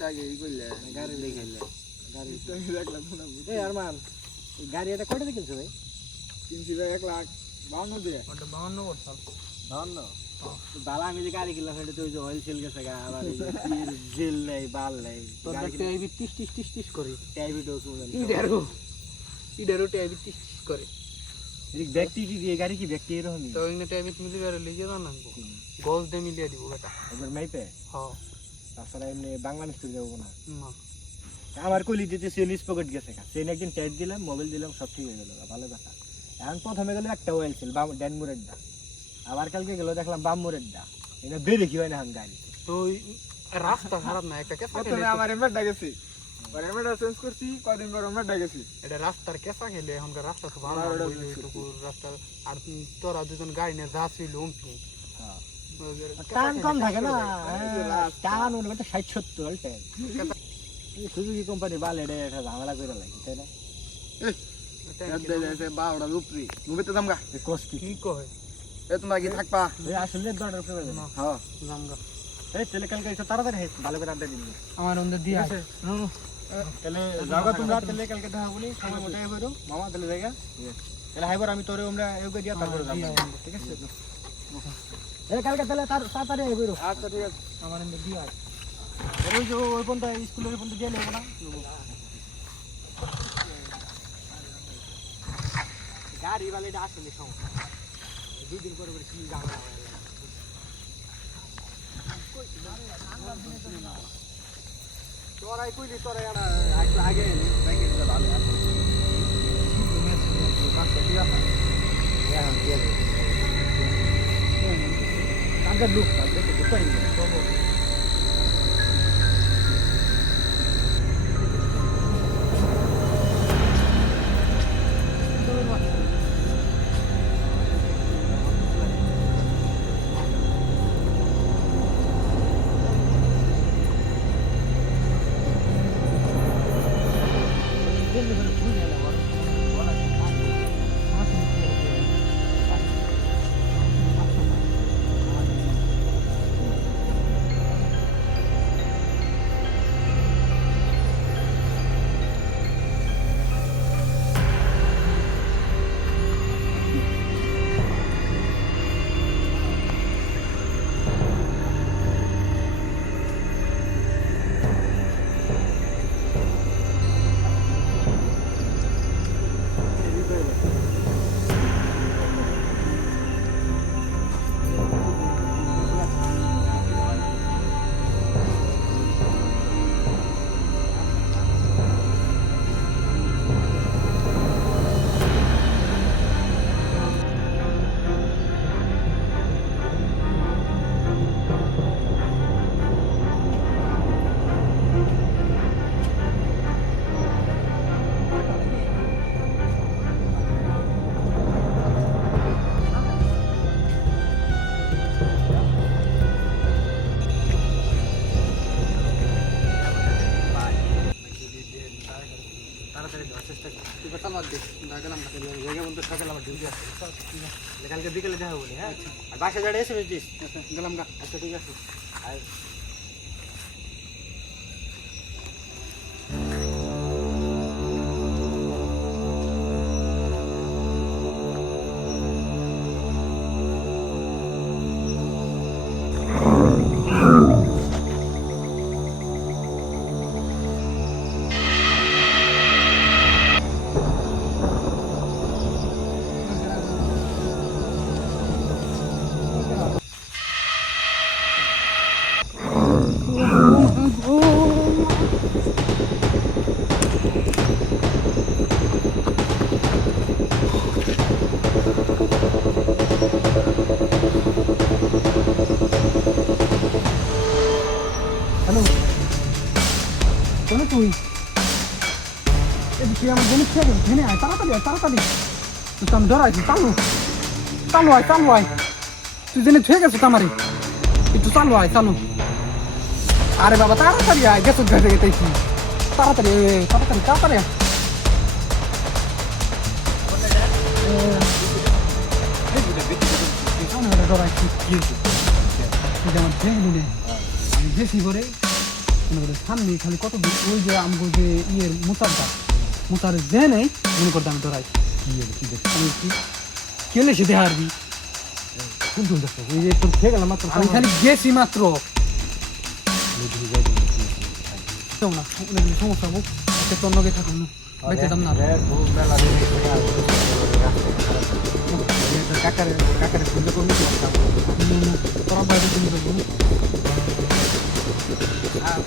টাকা এই করলে গাড়ি দেখাইলে গাড়ি দেখলাম না এই আরমান এই গাড়ি এটা কয়টা কিনছো ভাই কিনছি ভাই 1,52,000 দিয়ে ওটা 52 করছাল 52 বালা আমি যে গাড়ি কিনলাম এটা তো ওই যে অয়েল সেল গেছে গা আবার এই জেল নাই বাল নাই তো দেখতে আইবি 30 করে টাইবি ডোজ বলেন ইডারো টাইবি 30 করে এই ব্যক্তি কি এই গাড়ি কি ব্যক্তি এরকমই তো ইনে টাইবি মিলি করে লিয়ে দাও না গজ দে মিলিয়ে দিব বেটা একবার মাইপে হ্যাঁ তাছাড়া এমনি বাংলা মিস্ত্রি দেবো না না আমার কইলি দিতে সেলিস পকেট গেছে সেন একদিন টাইট দিলাম মোবাইল দিলাম সব ঠিক হয়ে গেল ভালো কথা এখন প্রথমে গেল একটা অয়েল সেল ড্যানমুরের দা আবার কালকে গেল দেখলাম বামমুরের দা এটা বেরে কি হয় না গাড়ি তো রাস্তা খারাপ না একটা কেসা খেলে আমার এমএডা গেছি আর এমএডা চেঞ্জ করছি কয়দিন পর এমএডা গেছি এটা রাস্তার কেসা খেলে এখনকার রাস্তা তো ভালো ওইটুকু রাস্তা আর তোরা দুজন গাড়ি নিয়ে যাচ্ছিল উমকি হ্যাঁ টান কম থাকে না টান ওর মধ্যে 60-70 আলটে সুজুকি কোম্পানি বাল এটা একটা ঝামেলা করে লাগে তাই না এ বাওড়া উপরি মুভিতে দামগা কোস কি কয় এ তোমরা কি থাকবা এ আসলে দড়ার উপরে হ্যাঁ দামগা এই তেলে কালকে এসে তাড়াতাড়ি ভালো করে আড্ডা দিবি আমার অন্ধ দিয়া তাহলে জায়গা তোমরা তেলে কালকে দেখা বলি সময় মতো আইবো মামা তাহলে জায়গা তাহলে হাইবার আমি তোরে আমরা এউকে দিয়া তারপরে যাব ঠিক আছে এ কালকে তাহলে তাড়াতাড়ি আইবো আচ্ছা ঠিক আছে আমার অন্ধ দিয়া ওই যে ওই কোনটা স্কুলের কোনটা দিয়ে নেব না গাড়ি বালিটা আসলে সমস্যা দুই দিন করে কি ঝামেলা হয় তোরাই কইলি তোরাই একটু আগে এলি বাইকে দিলে ভালো আছে আগের লুক কালকে বিকেলে দেখা বলি হ্যাঁ আর বাসা যাড়ে এসে দিস গেলাম গা আচ্ছা ঠিক আছে তুই এদিকে আমার জিনিস খেয়ে ঘেনে আয় তাড়াতাড়ি তুই তো আমি ধরাইছি চালু আয় তুই জেনে ছুঁয়ে গেছো আমারে একটু চালু আরে বাবা তাড়াতাড়ি আয় গেছো ঘেটে গেতেছি তাড়াতাড়ি ধরাইছি আমার দেখলি নে আমি বেশি করে মনে করেন সামনে খালি কত দূর ওই যে আমগো যে ইয়ের মুতার যে নেই মনে করতে আমি তোরাই আমি কি কেলে সেটা হারবি কোন কোন দেখছো এই যে তোর খেয়ে গেলাম মাত্র আমি খালি গেছি মাত্র না সমস্যা হোক তোর নগে থাকুন না বেঁচে যাম না কাকারে খুঁজে করবি তোরা বাইরে শুনে দেবো আর